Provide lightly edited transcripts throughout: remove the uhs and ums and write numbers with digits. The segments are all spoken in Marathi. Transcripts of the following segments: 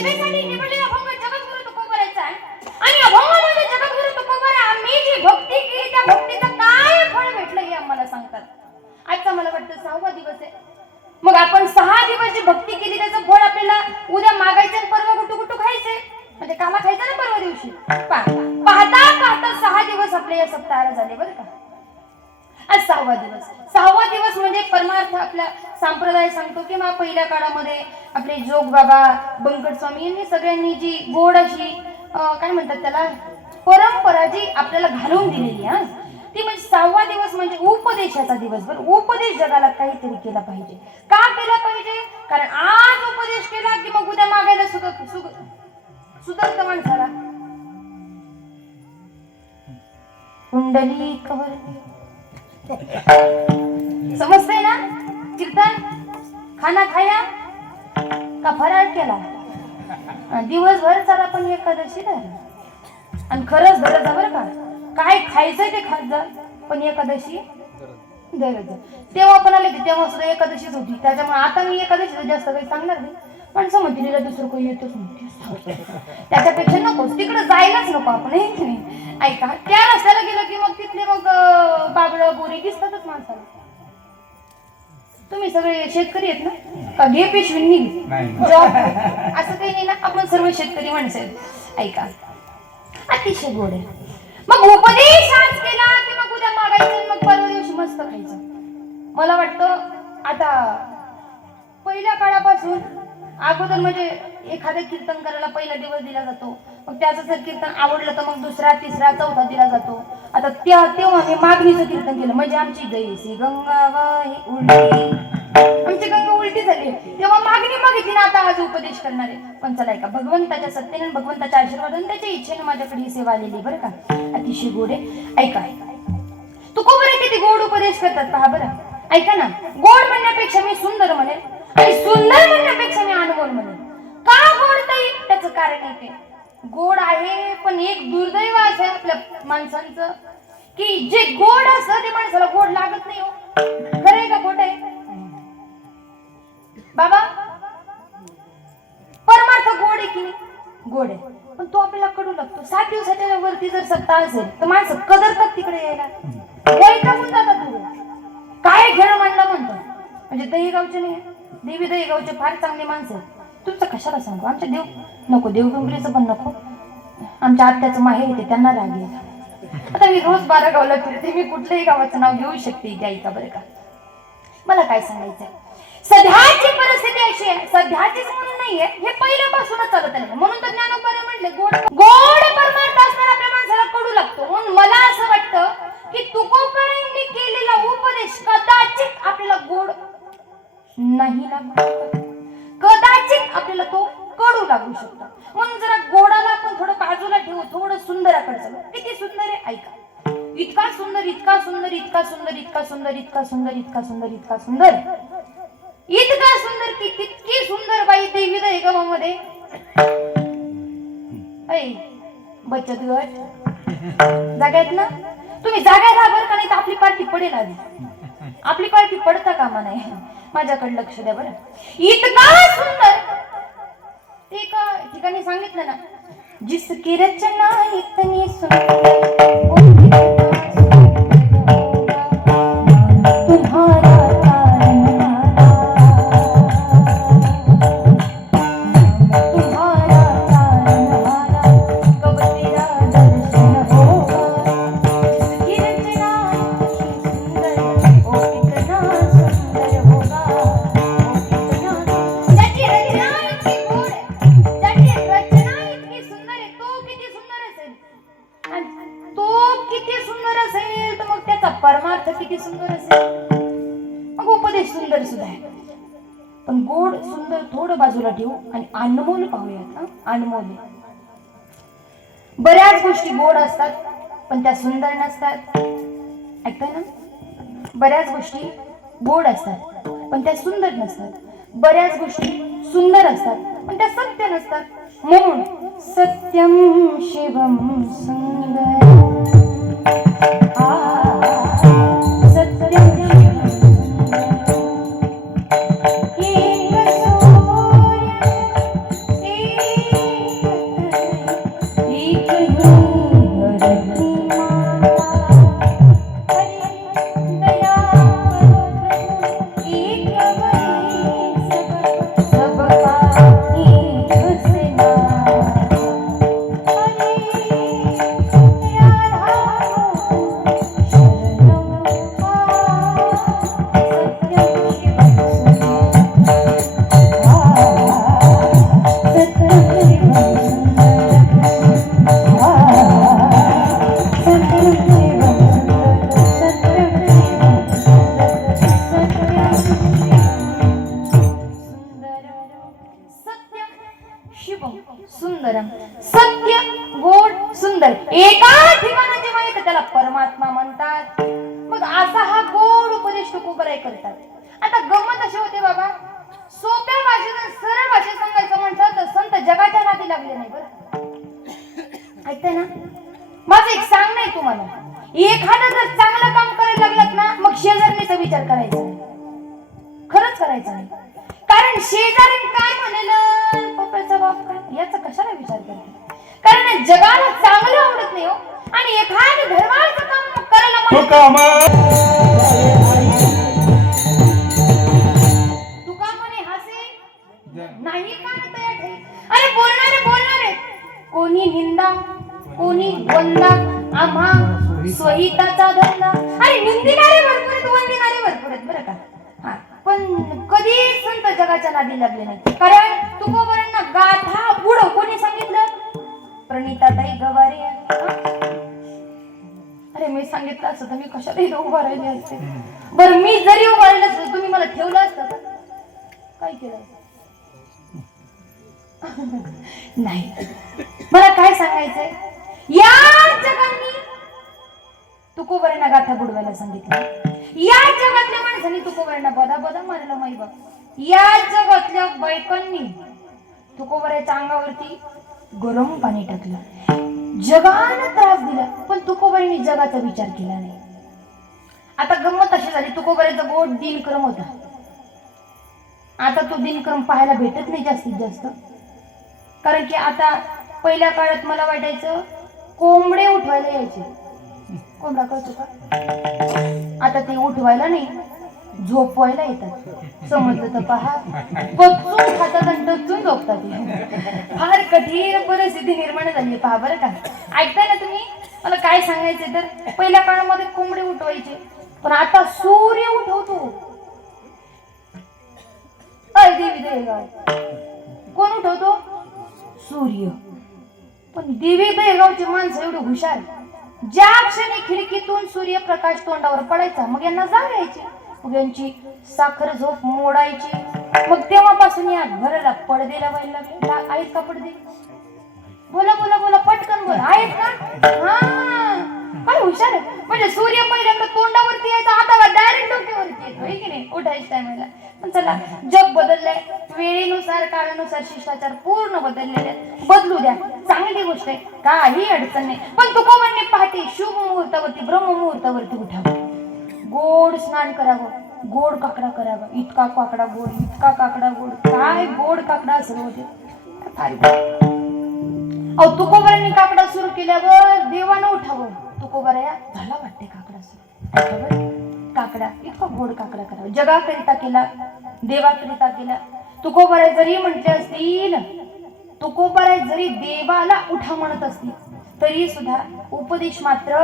जगासाठी निवडलेला अभंग जगद्गुरु तुकोबराचा आहे. आणि अभंगामध्ये जगद्गुरु तुकोबरा आम्ही जी भक्ती केली त्या भक्तीचं काय फळ भेटलं हे आम्हाला सांगतात. आजचा मला वाटतं 6वा दिवस आहे. मग आपण 6 दिवस जी भक्ती केली त्याचं फळ आपल्याला उद्या मागायचं आणि परवा गुटू खायचंय. म्हणजे कामा खायचं ना परवा दिवशी. पाहता पाहता 6 दिवस आपले या सप्ताहाला झाले बरं का. आज 6वा दिवस. 6वा दिवस म्हणजे परमार्थ आपला संप्रदाय सांगतो की मग पहिल्या काळामध्ये आपले जोग बाबा बंकट स्वामी यांनी सगळ्यांनी जी गोड अशी काय म्हणतात त्याला परंपरा जी आपल्याला घालून दिलेली हा ती म्हणजे 6वा दिवस म्हणजे उपदेशाचा दिवस. बरं, उपदेश जगाला काहीतरी केला पाहिजे. का केला पाहिजे? कारण आज उपदेश केला की मग उद्या मागायला सुधरत माणसाला. कुंडली कवर समजतंय ना. कीर्तन खाना खाया का फराळ केला दिवसभर चला पण एकादशी धर आणि खरंच धरत जा बरं का. काय खायचंय ते खात जा पण एकादशी धरत जा. तेव्हा पण आले तेव्हा सुद्धा एकादशीच होती. त्याच्यामुळे आता मी एकादशी जास्त काही सांगणार नाही. पण समजतीला दुसरं काही येतच नाही. त्याच्यापेक्षा नकोच तिकडे जायलाच नको आपण हे की नाही. ऐका त्या रस्त्याला गेलं की मग तिथले मग बाबळ गोरी दिसतातच माणसाला. तुम्ही सगळे शेतकरी आहेत ना का घे पिशवी निघ जॉब असं काही नाही ना. आपण सर्व शेतकरी माणसं आहेत. ऐका अतिशय गोड आहे. मग उपदेश आज केला की मग उद्या मागायचं मग परवा दिवशी मस्त खायचं. मला वाटतं आता पहिल्या काळापासून अगोदर म्हणजे एखादं कीर्तन करायला पहिला दिवस दिला जातो. मग त्याचं जर कीर्तन आवडलं तर मग दुसरा तिसरा चौथा दिला जातो. आता तेव्हा मी मागणीचं कीर्तन केलं म्हणजे आमची जैसी गंगा वाही उलटी आमची गंगा उलटी झाली तेव्हा मागणी मागितली ना. आता आज उपदेश करणारे पण चला का भगवंताच्या सत्तेने भगवंताच्या आशीर्वादाने त्याच्या इच्छेने माझ्याकडे ही सेवा आलेली बरं का. अतिशय गोड आहे. ऐका तुकोबरे किती गोड उपदेश करतात पहा बरं. ऐका ना. गोड म्हणण्यापेक्षा मी सुंदर म्हणेल आणि सुंदर म्हणण्यापेक्षा मी अनमोल म्हणेल. का गोड ताई? त्याचं कारण आहे ते गोड आहे. पण एक दुर्दैव असं आहे आपल्या माणसांचं की जे गोड असतं ते माणसाला गोड लागत नाही. हो खरं आहे का खोटं आहे बाबा? परमार्थ गोड आहे की नाही? गोड आहे पण तो आपल्याला कडू लागतो. 7 दिवसाच्या वरती जर सप्ताह असेल तर माणसं कदरतात तिकडे यायला. वैतागून जातात. तू काय खेळ मांडला म्हणतो. म्हणजे दहीगावचे नाही देवी दहीगावचे फार चांगले माणसं आहेत. तुमचं कशाला सांगू. आमच्या देव नको देवडुंगरीचं पण नको. आमच्या आत्याचं माहेर येते त्यांना राग येईल. आता मी रोज 12 गावला फिरते. मी कुठल्याही गावाचं नाव घेऊ शकते इथे. ऐका बरं का. मला काय सांगायचंय सध्याची परिस्थिती अशी आहे. सध्याचीच म्हणून नाहीये हे पहिल्यापासूनच चालत आलं. म्हणून तर ज्ञानोबाने म्हटले गोड गोड परमार्थ असणारा आपल्या माणसाला कडू लागतो. म्हणून मला असं वाटतं की तुकोबरांनी केलेला उपदेश कदाचित आपल्याला गोड नाही लागू. कदाचित आपल्याला तो कडू लागू शकतो. म्हणून जरा गोडाला आपण थोडं बाजूला ठेवू. थोडं सुंदराकडे चालू. किती सुंदर आहे ऐका. इतका सुंदर इतका सुंदर इतका सुंदर इतका सुंदर इतका सुंदर इतका सुंदर इतका सुंदर इतका सुंदर की कितकी सुंदर बाई देवी दहीगावामध्ये बचत गट जागायत ना. तुम्ही जागा राहा बरं का नाही तर आपली पार्टी पडेल. आधी आपली पार्टी पडता कामा नाही. माझ्याकडे लक्ष द्या बरं. इतका सुंदर एका ठिकाणी सांगितलं ना जिसकी रचना इतनी सुंदर परमार्थ किती सुंदर असेल. मग उपदेश सुंदर सुद्धा आहे पण गोड सुंदर थोडं बाजूला ठेवू आणि अनमोल पाहूयात. अनमोल बऱ्याच गोष्टी गोड असतात पण त्या सुंदर नसतात. ऐकताय ना. बऱ्याच गोष्टी गोड असतात पण त्या सुंदर नसतात. बऱ्याच गोष्टी सुंदर असतात पण त्या सत्य नसतात. म्हणून सत्यम शिवम सुंदर सुंदरम, सत्य गोड सुंदर एका ठिकाणी जेव्हा येतं त्याला परमात्मा म्हणतात. मग असा हा गोड उपदेश तुकोबराय करतात. आता गमत अशी होते बाबा, सोप्या भाषेत सरळ भाषेत सांगायचं म्हटलं तर संत जगाच्या नादी लागले नाही. बरं ऐकताय ना, माझं एक सांगणं आहे तुम्हाला, एखादं जर चांगलं काम करायला लागलात ना मग शेजारणीचा विचार करायचा, खरंच करायचा नाही. कारण शेजारी काय म्हणेल, पप्पाचा बाप काय, याचा कशाला विचार करते. कारण जगाला चांगलं आवडत नाही हो. आणि एखादं धर्माचं काम करायला तुका म्हणे हसे नाही का तयार ठेवी. अरे बोलणारे कोणी निंदा कोणी वंदा, आम्हा स्वहिताचा धंदा. अरे निंदिणारे भरपूर आहेत, वंदिणारे भरपूर आहेत बरं का. हा, पण कधी संत जगाच्या नादी लागले नाही. कारण तुकोबरांना गाथा पुढं कोणी सांगितलं, प्रणिताताई गवारे. अरे मी सांगितलं असतं तर मी कशाला इथं उभा राहिले असते. बरं मी जरी उभा राहिले असते तुम्ही मला ठेवलं असतं का, काय केलं नाही. मला काय सांगायचंय, या जगांनी तुकोबरांना गाथा बुडवायला सांगितलं. या जगातल्या माणसांनी तुकोबरांना बदा मारलं माई बाप. या जगातल्या बायकांनी तुकोबराच्या अंगावरती गरम पाणी टाकलं. जगानं त्रास दिला पण तुकोबरांनी जगाचा विचार केला नाही. आता गंमत अशी झाली, तुकोबराचा गोड दिनक्रम होता. आता तो दिनक्रम पाहायला भेटत नाही जास्तीत जास्त. कारण की आता पहिल्या काळात मला वाटायचं कोंबडे उठवायला यायचे. कोंबडा कळतो का, आता ते उठवायला नाही झोपवायला येतात. समजलं तर पहा, बसून खातात आणि टचून झोपतात. फार कठीण परिस्थिती निर्माण झाली पहा बरं का. ऐकताय ना तुम्ही, मला काय सांगायचं तर पहिल्या काळामध्ये कोंबडे उठवायचे पण आता सूर्य उठवतो. अय देवी दहेगाव, कोण उठवतो, सूर्य. पण देवी दहेगावची माणसं एवढं हुशार, ज्या क्षणी खिडकीतून सूर्यप्रकाश तोंडावर पडायचा मग यांना जाग यायची, मग यांची साखर झोप मोडायची. मग तेव्हापासून या घराला पडदे लावायला लागले. आहेत का पडदे, बोला बोला बोला पटकन बोला, आहेत का. हा काय हुशार आहे. म्हणजे सूर्य पहिल्यांदा तोंडावरती यायचा, आता डायरेक्ट डोक्यावरती येतो, की नाही उठायच्या टायमाला. पण चला जग बदललंय, वेळेनुसार काळानुसार शिष्टाचार पूर्ण बदललेले, बदलू द्या, चांगली गोष्ट आहे, काही अडचण नाही. पण तुकोबरांनी पहाटे शुभ मुहूर्तावरती ब्रह्म मुहूर्तावरती उठावं, गोड स्नान करावं, गोड काकडा करावा. इतका काकडा गोड, इतका काकडा गोड, काय गोड काकडा असेल होते. अहो तुकोबरांनी काकडा सुरू केल्यावर देवानं उठावं, तुकोबराया झाला वाटते काकडा सुरू. काकडा इतका गोड काकडा करावा, जगाकरिता केला, देवाकरिता केला. तुकोबराय जरी म्हटले असतील, तुकोबराय जरी देवाला उठा म्हणत असतील तरी सुद्धा उपदेश मात्र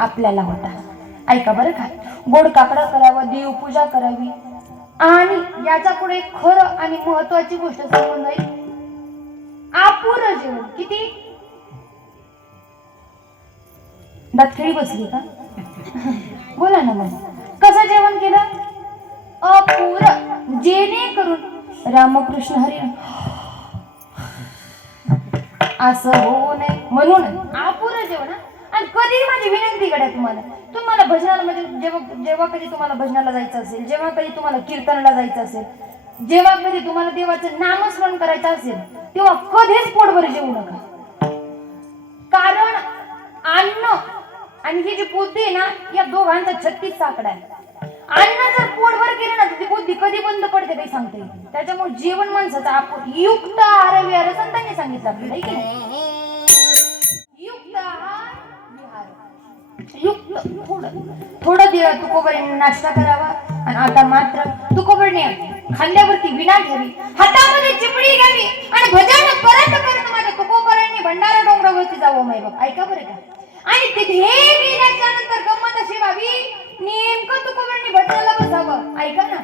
आपल्याला होता. ऐका बरं का, गोड काकडा करावा, देवपूजा करावी. आणि याचा पुढे खरं आणि महत्वाची गोष्ट सांगून जाईल, अपुरं जेवण. किती दातखिळी बसली का, बोला ना मग, कसं जेवण केलं, अपुरं, जेणेकरून रामकृष्ण हरी असं होऊ नये म्हणून अपुरं जेवण. आणि कधी माझी विनंती करा तुम्हाला भजनाला, म्हणजे जेव्हा कधी तुम्हाला भजनाला जायचं असेल, जेव्हा कधी तुम्हाला कीर्तनाला जायचं असेल, जेव्हा कधी तुम्हाला देवाचं नामस्मरण करायचं असेल, तेव्हा कधीच पोटभर जेवू नका. कारण अन्न आणि ही जी बुद्धी आहे ना, या दोघांचा 36 आकडा आहे. अन्न जर पोटभर केलं ना तर ती बुद्धी कधी बंद पडते काही सांगता येईल. त्याच्यामुळे जीवन माणसाचा आपण युक्त आहार विहार संतांनी सांगितलं आपल्याला, की नाही, युक्त आहार विहार, युक्त थोडं दिवस तुकोबरांनी नाश्ता करावा. आणि आता मात्र तुकोबरांनी खांद्यावरती विणा घ्यावी, हातामध्ये चिपडी घ्यावी आणि भजन करत करत माझ्या तुकोबरांनी भंडारा डोंगरावरती जावं माय बाप. ऐका बरं का. आणि तिथे गेल्याच्या नंतर गंमत अशी व्हावी, नेमकं तुकोबरांनी भजनाला बसावं. ऐका ना,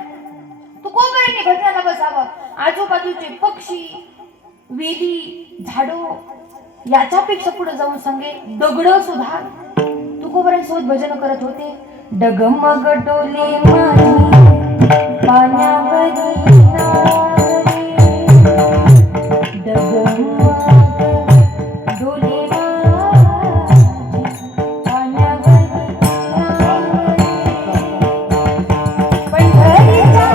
तुकोबरांनी भजनाला बसावं, आजूबाजूचे पक्षी वेली झाडो याच्यापेक्षा पुढे जाऊन सांगे दगड सुद्धा तुकोबरांसोबत भजन करत होते. डगमग डोले माझी पाण्यावरी नारे, डगमग डोले माझी पाण्यावरी नारे, पंढरीच्या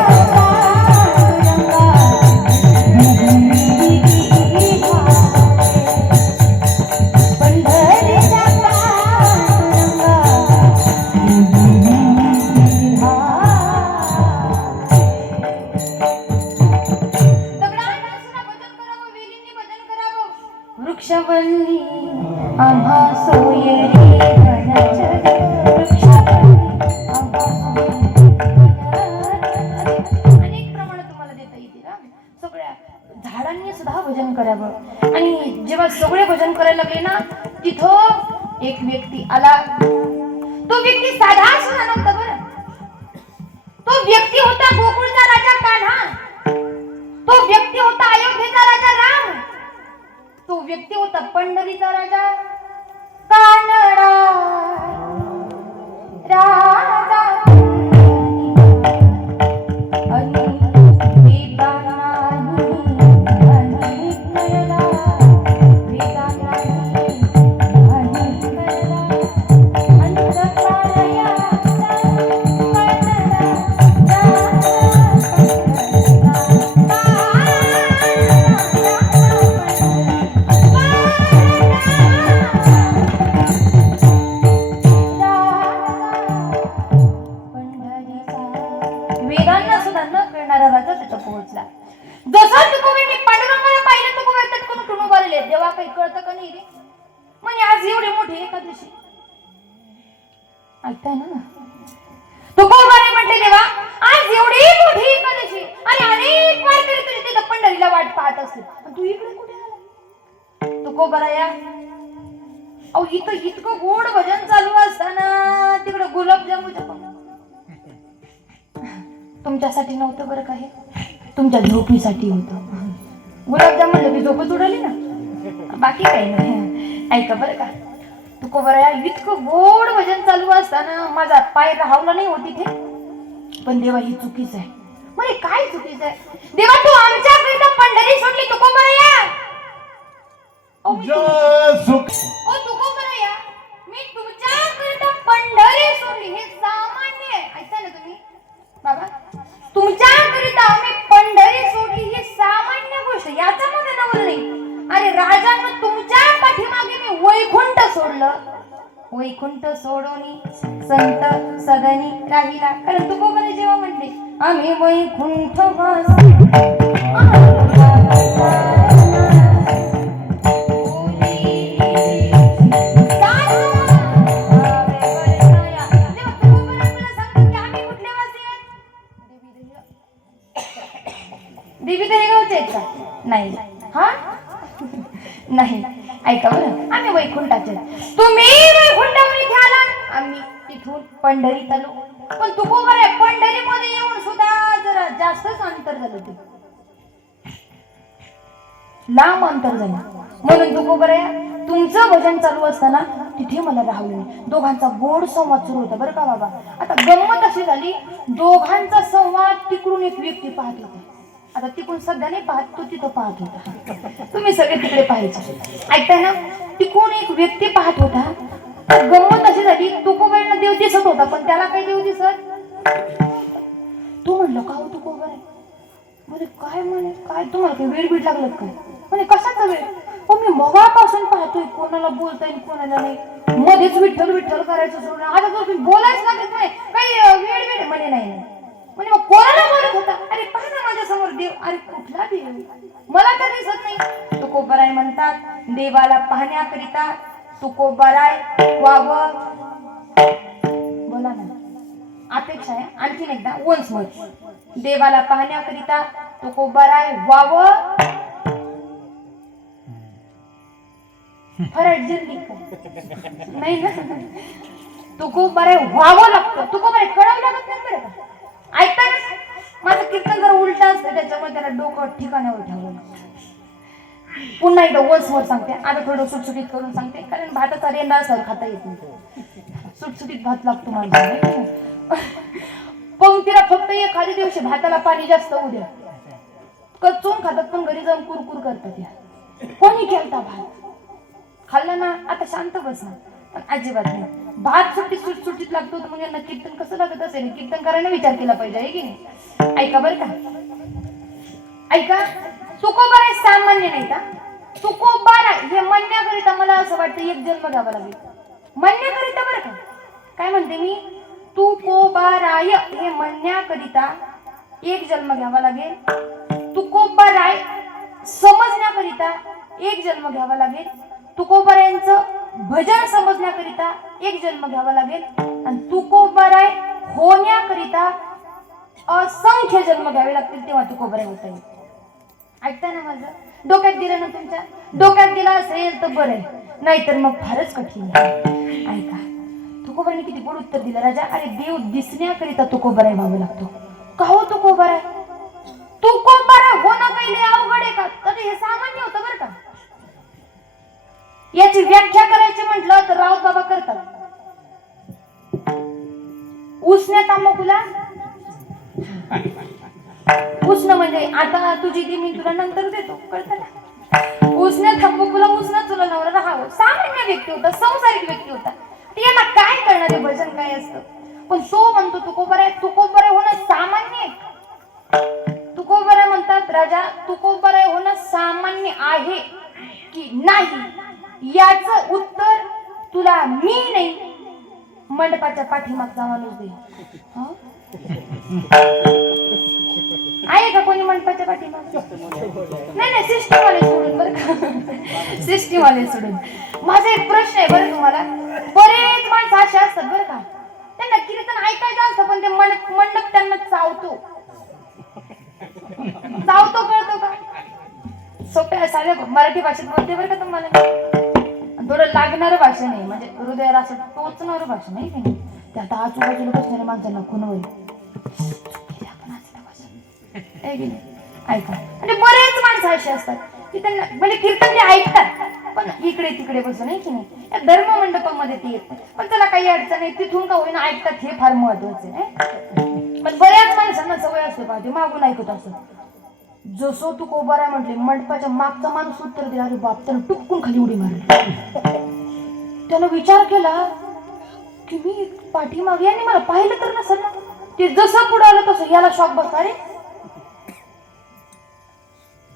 वृक्षवल्ली आम्हा सोयरी वनचरी, वृक्षवल्ली आम्हा सोयरी अनेक प्रमाणात तुम्हाला देता येतील. सगळ्या झाडांनी सुद्धा भजन करावं. आणि जेव्हा सगळे भजन करायला लागले ना, तिथं एक व्यक्ती आला. तो व्यक्ती साधा सुद्धा नव्हता बरं. तो व्यक्ती होता गोकुळचा राजा कान्हा. तो व्यक्ती होता अयोध्येचा राजा राम. तो व्यक्ती होता पंढरीचा राजा कानडा राजा. वेदांना सुद्धा न कळणारा राजा तिथं पोहोचला. जसं तुकोबांनी पांडुरंगाला पाहिलं, तुकोबाई तटकन उठून उभारले. देवा काही कळतं का नाही रे? म्हणे आज एवढी मोठी एकादशी. ऐकताय ना? तुकोबाने म्हटले देवा आज एवढी मोठी एकादशी आणि अनेक वारकरी तुझे तिथं पंढरीला वाट पाहत असतील, आणि तू इकडे कुठे आला? तुकोबाराया अहो इथं इतकं गोड भजन चालू असताना तिकडे गुलाबजामुच्या तुमच्यासाठी नव्हतं बरं काही, तुमच्या झोपीसाठी होतं. गुलाबजाम म्हणलं की झोपच उडाली ना, बाकी काही नाही. ऐका बरं का, तुकोबराया इतकं गोड भजन चालू असताना माझा पाय राहवला नाही होती तिथे. पण देवा ही चुकीच आहे. म्हणजे काय चुकीच आहे? देवा तू आमच्याकरिता पंढरी सोडली तुकोबराया. तुकोबराया मी तुमच्याकरिता पंढरी सोडली हे सामान्य आहे. ऐका ना तुम्ही बाबा, तुमच्याकरिता मी पंढरी सोडली ही सामान्य गोष्ट, याच्यामध्ये नवल नाही. अरे राजांना तुमच्या पाठीमागे मी वैकुंठ सोडलं. वैकुंठ सोडून संत सदनी राहिला. कारण तुकोबाने जेव्हा म्हणले आम्ही वैकुंठ देवी तर हे गावचे आहेत का? नाही. हा नाही. ऐका बरं, आम्ही वैकुंठाचे. तुम्ही वैकुंठावर इथे आलात, आम्ही तिथून पंढरीत आलो. पण तुकोबराया पंढरीमध्ये येऊन सुद्धा जरा जास्तच अंतर झालं. ते लांब अंतर झालं. म्हणून तुकोबराया तुमचं भजन चालू असताना तिथे मला राहू नये. दोघांचा गोड संवाद सुरू होता बरं का बाबा. आता गंमत अशी झाली, दोघांचा संवाद तिकडून एक व्यक्ती पाहत होता. आता तिकडून सध्या नाही पाहत, तो तिथं पाहत होता. तुम्ही सगळे तिकडे पाहायचे. ऐकताय ना? तिकडून एक व्यक्ती पाहत होता. गंमत अशी झाली, तुकोबाईंना देव दिसत होता, पण त्याला काही देव दिसत. तू म्हणलं का हो तुकोबाई? म्हणजे काय म्हणे, काय तुम्हाला काही वेळ बीड लागलं काय? म्हणजे कशाचा वेळ? हो मी मगापासून पाहतोय, कोणाला बोलता येईल कोणाला नाही. मध्येच विठ्ठल विठ्ठल करायचं सोडून आता तर तुम्ही बोलायच लागत नाही. काही वेळ वेळ म्हणे नाही. म्हणजे मग कोणाला बोलत होता? अरे पहा ना माझ्या समोर देव. अरे कुठला देव? मला तर दिसत नाही. तुकोबाराय म्हणतात देवाला पाहण्याकरिता तुकोबाराय व्हावं. बोला ना, अपेक्षा आहे. आणखीन एकदा वन्स मोर. देवाला पाहण्याकरिता तुकोबाराय व्हावं. फरक जिरली का? नाही ना. तुकोबाराय व्हावं लागतं. तुकोबाराय कळावं लागत नाही बरं का. ऐकताना माझं कीर्तन जर उलट असतं त्याच्यामुळे त्याला डोकं ठिकाणावर ठेवलं. पुन्हा एकदा वन्समोर सांगते, आता थोडं सुटसुटीत करून सांगते, कारण भाताचा रेंडा असं खाता येत नाही, सुटसुटीत भात लागतो माणसाला. पंक्तीला फक्त एखाद्या दिवशी भाताला पाणी जास्त होऊ द्या, कच्चून खातात पण घरी जाऊन कुरकुर करतात. या कोणी केलता भात खाल्ला ना, आता शांत बस ना, पण अजिबात नाही. भात सुटसुटीत लागतो तर मग यांना कीर्तन कसं लागत असेल, कीर्तन करायला विचार केला पाहिजे आहे की नाही. ऐका बरं का, ऐका. तुकोबारा सामान्य नाही का, तुकोबारा हे म्हणण्याकरिता मला असं वाटतं एक जन्म घ्यावा लागेल, म्हणण्याकरिता. बरं का, काय म्हणते मी, तुकोबाराय हे म्हणण्याकरिता एक जन्म घ्यावा लागेल. तुकोबाराय समजण्याकरिता एक जन्म घ्यावा लागेल. तुकोबारायांचं भजन समजण्याकरिता एक जन्म घ्यावा लागेल. आणि तुकोबाराय होण्याकरिता असंख्य जन्म घ्यावे लागतील, तेव्हा तुकोबाराय होता येईल. ऐकता ना माझं, डोक्यात दिलं ना, तुमच्या डोक्यात दिला असेल तर बरं आहे, नाहीतर मग फारच कठीण आहे. ऐका, तुकोबाराने किती गोड उत्तर दिलं, राजा. अरे देव दिसण्याकरिता तुकोबाराय व्हावं लागतो. का हो तुकोबाराय, तुकोबाराय होणं काही लय अवघड आहे का, तर हे सामान्य होतं बरं का. याची व्याख्या करायची म्हटलं तर राऊत बाबा करतात. उसण्या तांबाखूला उष्ण म्हणजे आता तुझी ती मी तुला नंतर देतो, कळतं ना. उसण्या तांबाखूला उष्ण तुला नवरा राहावं, सामान्य व्यक्ती होता, संसारिक व्यक्ती होता. याला काय करणार आहे, भजन काय असतं. पण तो म्हणतो तुकोबाराय, तुकोबाराय होणं सामान्य आहे. तुकोबाराय म्हणतात, राजा तुकोबाराय होणं सामान्य आहे की नाही, याचं उत्तर तुला मी नाही, मंडपाच्या पाठीमागचा माणूस दे. आहे का कोणी मंडपाच्या पाठीमाग? नाही, सिस्टीमवाले सोडून बरं का, सिस्टीमवाले सोडून. माझा एक प्रश्न आहे बरं तुम्हाला. बरेच माणसं असे असतात बरं का, त्यांना कीर्तन ऐकायचं असतं पण ते मंडप त्यांना चावतो, कळतो का. सोप्या साध्या मराठी भाषेत बोलते बरं का तुम्हाला. थोडं लागणारं भाषा नाही, म्हणजे हृदयाला असं टोचणारं भाषा नाही की नाही. ते आता आजूबाजूला बसणाऱ्या माणसांना खुणवल ऐका. आणि बरेच माणसं अशी असतात की त्यांना म्हणजे कीर्तन ते ऐकतात पण इकडे तिकडे बसून आहे की नाही. या धर्म मंडपामध्ये ते येत नाही, पण त्याला काही अडचण नाही, तिथून का होईना ऐकतात, हे फार महत्वाचं आहे. पण बऱ्याच माणसांना सवय असते पाहिजे मागून ऐकत असत. जसो तू कोबारा म्हटले, मंडपाच्या मागचा माणूस उत्तर दिला, अरे बाप, त्यानं टुपकून खाली उडी मारली. त्यानं विचार केला की मी पाठीमागे, आणि मला पाहिलं तर नसेल ना. ते जसं पुढे आलं तसं याला शॉक बसला. अरे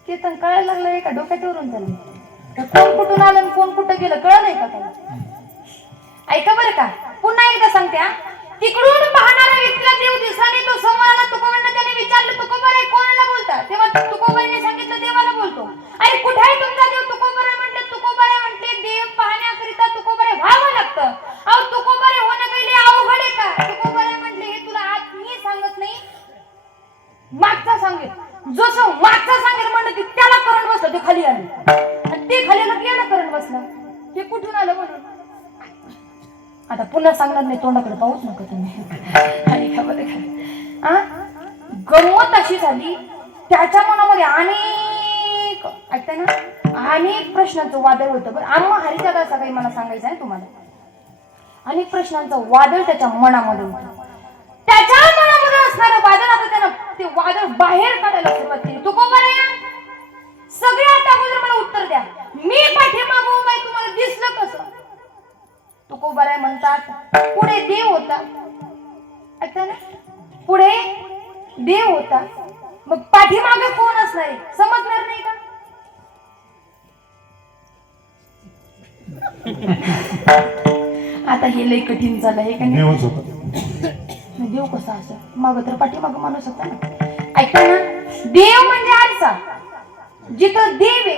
कीर्तन कळायला लागलं का, डोक्यावरून चालले, कोण कुठून आलं आणि कोण कुठं गेलं कळलं नाही का काही. ऐका बरं का, पुन्हा एकदा सांगते. तिकडून पाहणाऱ्या व्यक्तीला देव दिसला नाही, तो समोर आला. तुकोबांना त्याने विचारलं, तुकोबाराय कोणाला बोलता, तेव्हा तुकोबाईने सांगितलं देवाला बोलतो. अरे कुठे आहे तुमचा देव? तुकोबाराय म्हटले. तुकोबाराय म्हटले, देव पाहण्याकरिता तुकोबाराय व्हावं लागतं. अहो तुकोबाराय होणं काही अवघड आहे का? तुकोबाराय म्हटले, हे तुला आज मी सांगत नाही, मागचा सांगेल. जसं मागचा सांगेल म्हणलं की त्याला करंट बसलं, ते खाली आले, आणि ते खाली आलं की याला करंट बसलं. हे कुठून आलं म्हणून. आता पुन्हा सांगणार नाही, तोंडाकडे पाहूच नका तुम्ही. गंमत अशी झाली, त्याच्या मनामध्ये अनेक, ऐकताय ना, अनेक प्रश्नांचं वादळ होतं. बरं, आम्हा हरिचा असा काही मला सांगायचं आहे तुम्हाला. अनेक प्रश्नांचं वादळ त्याच्या मनामध्ये होतं. त्याच्या मनामध्ये असणारं वादळ, आता त्यानं ते वादळ बाहेर काढायला सुरुवात केली. तुकोबाराय, सगळ्यात अगोदर मला उत्तर द्या, मी पाठीमागं उभा आहे, तुम्हाला दिसलं कसं? तुकोबाराय म्हणतात, पुढे देव होता. ऐकता ना, पुढे देव होता, मग पाठीमागे कोण असणार आहे समजणार नाही का? आता हे लय कठीण झालं आहे का नाही. देव कसा असं माग तर पाठीमाग माणूस होता ना. ऐकता ना, देव म्हणजे आरसा. जिथं देव आहे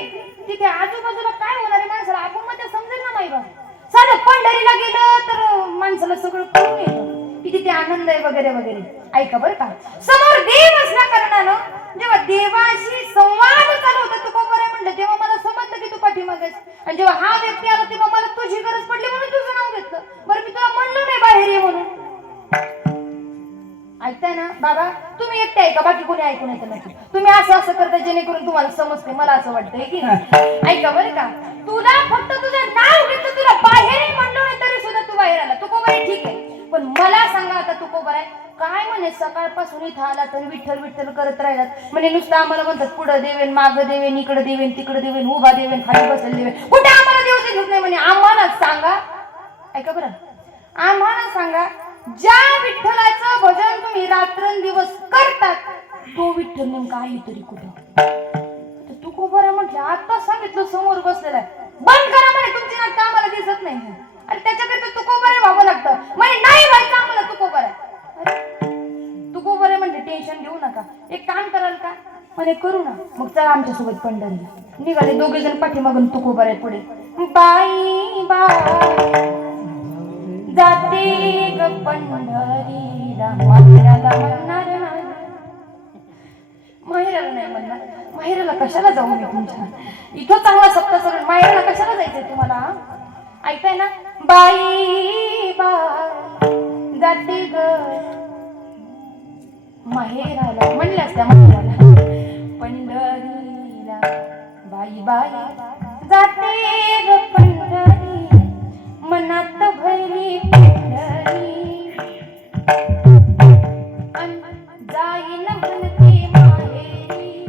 तिथे आजूबाजूला काय होणार आहे माणसाला आपण मध्ये समजेल ना. माहिती साधं पंढरीला गेलं तर माणसाला सगळं कळून येतं की तिथे आनंद आहे वगैरे वगैरे. ऐका बरं का, समोर देव असल्या कारणानं जेव्हा देवाशी संवाद चालू होता, तुकोबाराय म्हणलं, तेव्हा मला समजलं की तू पाठीमागेस. आणि जेव्हा हा व्यक्ती आला तेव्हा मला तुझी गरज पडली म्हणून तुझं नाव घेतलं. बरं, मी तुला म्हणलं नाही बाहेर ये म्हणून. ऐकताय ना बाबा, तुम्ही एकटे ऐका, बाकी कोणी ऐकून येतं नाही. तुम्ही असं असं करता जेणेकरून तुम्हाला समजते, मला असं वाटतंय की नाही. ऐका बरं का, तुला फक्त तुझं नाव घेतलं, तुला बाहेरही म्हणलं नाही तरी सुद्धा तू बाहेर आला. तू कोबर आहे ठीक आहे, पण मला सांगा आता तू कोबर आहे काय म्हणे? सकाळपासून इथं आला तर विठ्ठल विठ्ठल करत राहिलात म्हणे. नुसतं आम्हाला म्हणतात पुढं देवेन, मागं देवेन, इकडं देवेन, तिकडं देवेन, उभा देवेन, खाली बसेल देवेन. कुठे आम्हाला देव दिसत नाही म्हणे. आम्हाला सांगा, ऐका बरं, आम्हाला सांगा, ज्या विठ्ठलाचं भजन तुम्ही रात्रंदिवस करतात तो विठ्ठल नेमका आहे तरी कुठं? तू कोबर आहे म्हटलं, आता सांगितलं समोर बसलेला आहे, बंद करा म्हणे तुमची नाटकं, आम्हाला दिसत नाही. अरे त्याच्याकरिता तू कोबर आहे व्हावं लागतं म्हणे. नाही व्हायचं आम्हाला, तू कोबर आहे. तू कोबर आहे म्हणजे टेन्शन घेऊ नका, एक काम कराल का म्हणे? करू ना. मग चला आमच्यासोबत पंढरीला. निघाले दोघे जण पाठीमागून, तू कोबर आहे पुढे. बाई बाई जाते ग पंढरीला, माहेराला म्हणणार नाही. माहेराला नाही म्हणणार, माहेराला कशाला जाऊ मी तुमच्या? इथं चांगला सप्ताह सरून माहेराला कशाला जायचंय तुम्हाला? ऐकताय ना? बाई बाई जाते ग माहेराला, म्हणल्यास त्या माहेराला पंढरीला. बाई बाई जाते ग पंढरी, मनात भरली पंढरी, जाईन म्हणते माहेरी,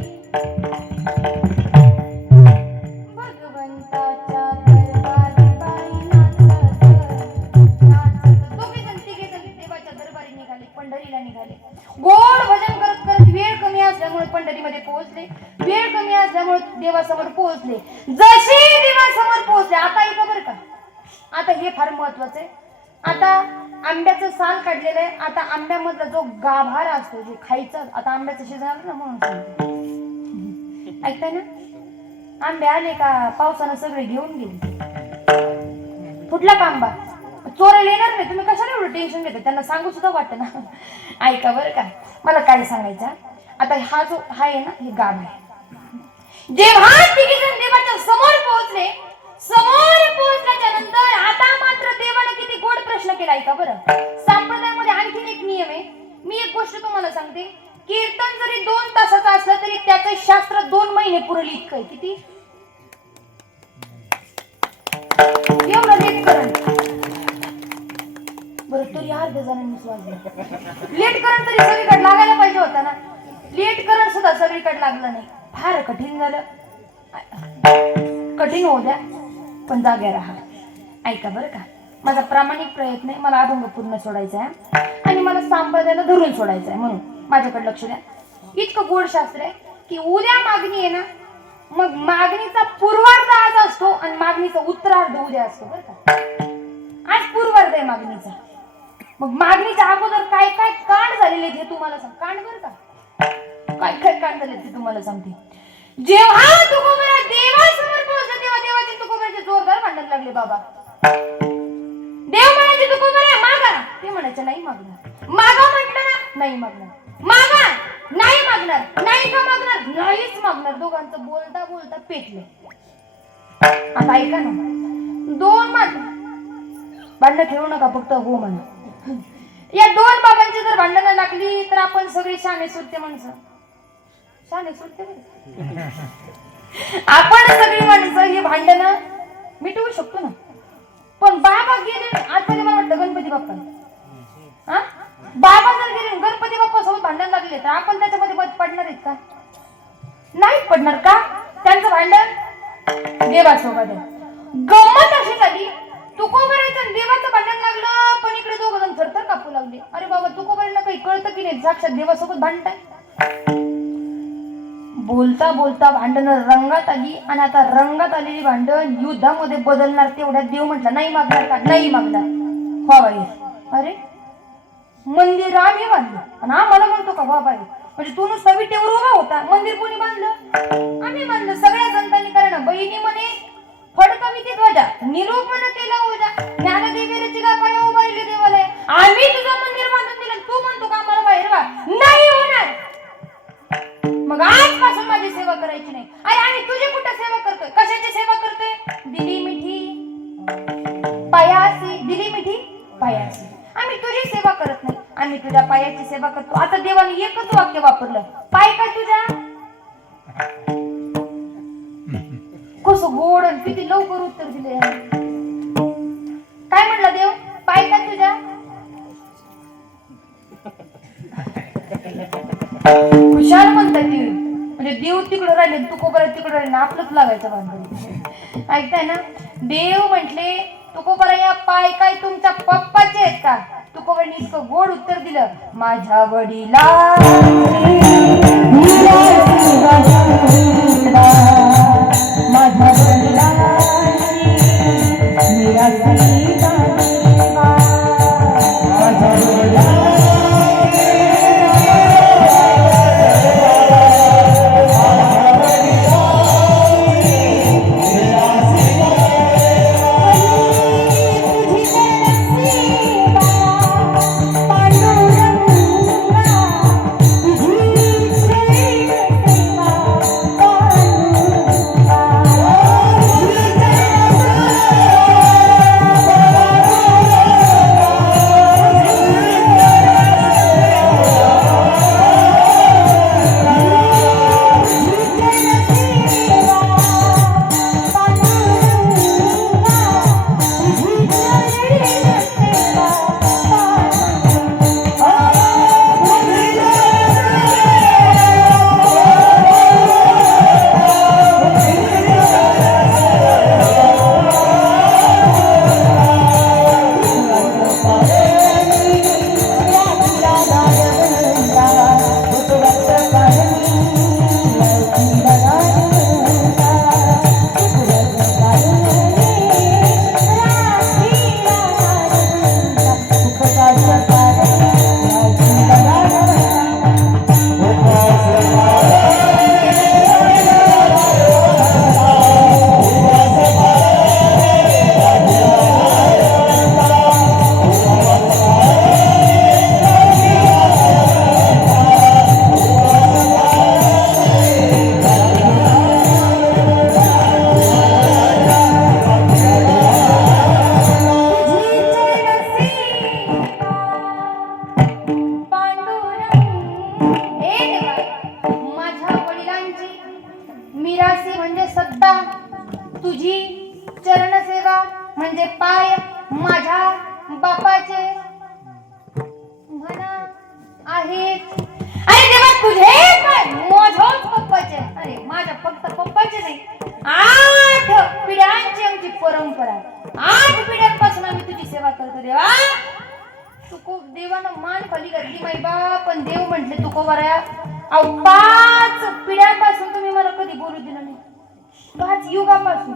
भगवंताच्या दरबारी बाई नाचत नाचत. दोघे जण तिघे जण देवाच्या दरबारी निघाले, पंढरीला निघाले. गोड भजन करत करत वेळ कमी असल्यामुळे पंढरीमध्ये पोहोचले. वेळ कमी असल्यामुळे देवासमोर पोहोचले. जसे देवासमोर पोहोचले, आता इथं बरं का, आता हे फार महत्वाचं आहे. आता आंब्याचं साल काढलेलं आहे. आता आंब्यामधला जो गाभारा असतो जे खायचं, आता आंब्याचं सीझन आलं ना म्हणून सांगते. ऐकताय ना? आंबे आले का पावसानं सगळे घेऊन गेले. फुटला का आंबा? चोरायला येणार नाही. तुम्ही कशाला एवढं टेन्शन घेता? त्यांना सांगू सुद्धा वाटतं ना. ऐका बरं का, मला काय सांगायचं, आता हा जो आहे ना, हे गाभ आहे. जेव्हा तिघे जण देवाच्या समोर पोहोचले, समोर पोहोचल्याच्या नंतर आता मात्र देवाने किती गोड प्रश्न केला. ऐका बरं, संप्रदायामध्ये आणखीन एक नियम आहे. मी एक गोष्ट तुम्हाला सांगते, कीर्तन जरी 2 तासाचं असलं तरी त्याचं शास्त्र 2 महिने पुरेल इतकं आहे. किती? एवढं लेट करंट. बरं तरी अर्ध्या जणांनीच वाजलं. लेट करंट तरी सगळीकडे लागायला पाहिजे होता ना. लेट करंट सुद्धा सगळीकडे लागलं नाही. फार कठीण झालं. कठीण होऊ द्या पण जागे राहा. ऐका बरं का, माझा प्रामाणिक प्रयत्न आहे. मला अभंग पूर्ण सोडायचा आहे आणि मला संप्रदायाला धरून सोडायचं आहे, म्हणून माझ्याकडे लक्ष द्या. इतकं गोड शास्त्र आहे की उद्या मागणी आहे ना, मग मागणीचा पूर्वार्ध आज असतो आणि मागणीचा उत्तरार्ध उद्या असतो. बरं का, आज पूर्वार्ध आहे मागणीचा. मग मागणीच्या अगोदर काय काय कांड झालेले हे तुम्हाला सांग. कांड बरं का, काय काय कांड झाले ते तुम्हाला सांगते. जेव्हा तुकोबरा देवासमोर पोहोचला तेव्हा देवाचे तुकोबराचे जोरदार भांडण लागले. बाबा देव म्हणायचे तुकोबरा मागा, ते म्हणायचे नाही मागणार. मागा म्हटलं ना, नाही मागणार. मागा, नाही मागणार. नाही का मागणार? नाहीच मागणार. दोघांचं बोलता बोलता पेटले. आता ऐका ना, 2 भांडणं खेळू नका, फक्त हो म्हणा. या 2 बाबांची जर भांडणं लागली तर आपण सगळी शाने सुरते माणसं, शाने सुरते आपण सगळी माणसं ही भांडणं मिटवू शकतो ना. पण बाबा गेले आता मला वाटतं गणपती बाप्पा, हा बाबा जर गेले गणपती बाप्पा सोबत भांडण लागले तर आपण त्याच्यामध्ये पडणार आहेत का? नाही पडणार. का? त्यांचं भांडण देवासोबत आहे. गंमत अशी झाली, तुकोबराचं देवाचं भांडण लागलं पण इकडे 2 जण थरथर कापू लागले. अरे बाबा, तुकोबरांना काही कळतं की नाही, साक्षात देवासोबत भांडताय. बोलता बोलता भांडण रंगात आली आणि आता रंगात आलेली भांडण युद्धामध्ये बदलणार. तेवढ्यात देव म्हटला नाही मागणार का? नाही मागणार. हो बाई, अरे मंदिर आम्ही बांधलं आणि आम्हाला म्हणतो का बाबा? म्हणजे तू नुसता विटेवर उभा होता, मंदिर कोणी बांधलं? आम्ही बांधलं. सगळ्या संतांनी करणं. बहिणी म्हणे फडकविती ध्वजा, निरूपण केला ओजा, ज्ञानदेवी रचिला पाया उभारले देवालय. आम्ही तुझं मंदिर बांधून दिलं, तू म्हणतो का आम्हाला बाहेर वा? नाही होणार. मग आजपासून माझी सेवा करायची नाही. अरे आम्ही तुझी कुठं सेवा करतोय? कशाची सेवा करतोय? दिली मिठी पायासी, दिली मिठी पायासी. आम्ही तुझी सेवा करत नाही, आम्ही तुझ्या पायाची सेवा करतो. आता देवाने एकच वाक्य वापरलं, पाय काय तुझ्या? कसं गोड आणि किती लवकर उत्तर दिले. काय म्हटलं देव? पाय काय तुझ्या? हुशार म्हणतात देव, म्हणजे देव तिकडे राहिले तू कोबरा तिकडे राहिले, आपलंच लागायचं बांधून. ऐकताय ना? देव म्हटले तुकोबरा या पाय काय तुमच्या पप्पाचे आहेत का? तुकोबराने इतकं गोड उत्तर दिलं, माझ्या वडिला माझ्या वडिला मिरासी म्हणजे सत्ता, तुझी चरणसेवा म्हणजे पाय माझ्या बापाचे म्हणा आहेत. अरे देवा तुझे पाय माझ्याच पप्पाचे. अरे माझ्या फक्त पप्पाचे नाही, 8 पिढ्यांची आमची परंपरा. 8 पिढ्यांपासून आम्ही तुझी सेवा करतो देवा. तुको देवानं मान खाली घातली माई बाप, पण देव म्हटले तुको बऱ्या 5 पिढ्यांपासून तुम्ही मला कधी बोलू दिलं नाही. 5 युगापासून.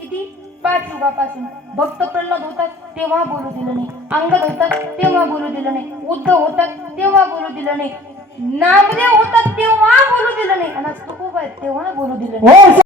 किती? 5 युगापासून. भक्त प्रल्हाद होतात तेव्हा बोलू दिलं नाही, अंगद होतात तेव्हा बोलू दिलं नाही, उद्धव होतात तेव्हा बोलू दिलं नाही, नामदेव होतात तेव्हा बोलू दिलं नाही, आणि आज तुकोबा आहेत तेव्हा बोलू दिलं नाही.